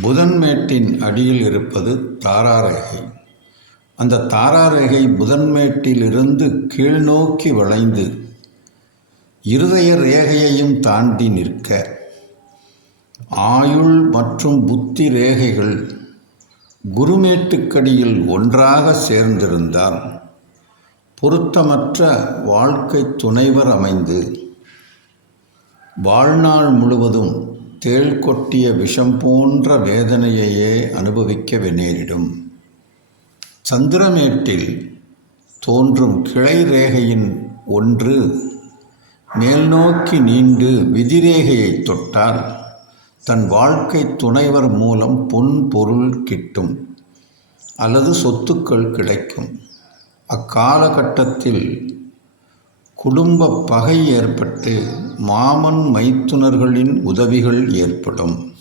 புதன்மேட்டின் அடியில் இருப்பது தாராரேகை. அந்த தாராரேகை புதன்மேட்டிலிருந்து கீழ்நோக்கி வளைந்து இருதய ரேகையையும் தாண்டி நிற்க. ஆயுள் மற்றும் புத்தி ரேகைகள் குருமேட்டுக்கடியில் ஒன்றாக சேர்ந்திருந்தால் பொருத்தமற்ற வாழ்க்கை துணைவர் அமைந்து வாழ்நாள் முழுவதும் தேள் கொட்டிய விஷம் போன்ற வேதனையையே அனுபவிக்க நேரிடும். சந்திரமேட்டில் தோன்றும் கிளை ரேகையின் ஒன்று மேல்நோக்கி நீண்டு விதிரேகையை தொட்டால் தன் வாழ்க்கை துணைவர் மூலம் பொன் பொருள் கிட்டும் அல்லது சொத்துக்கள் கிடைக்கும். அக்காலகட்டத்தில் குடும்ப பகை ஏற்பட்டு மாமன் மைத்துனர்களின் உதவிகள் ஏற்படும்.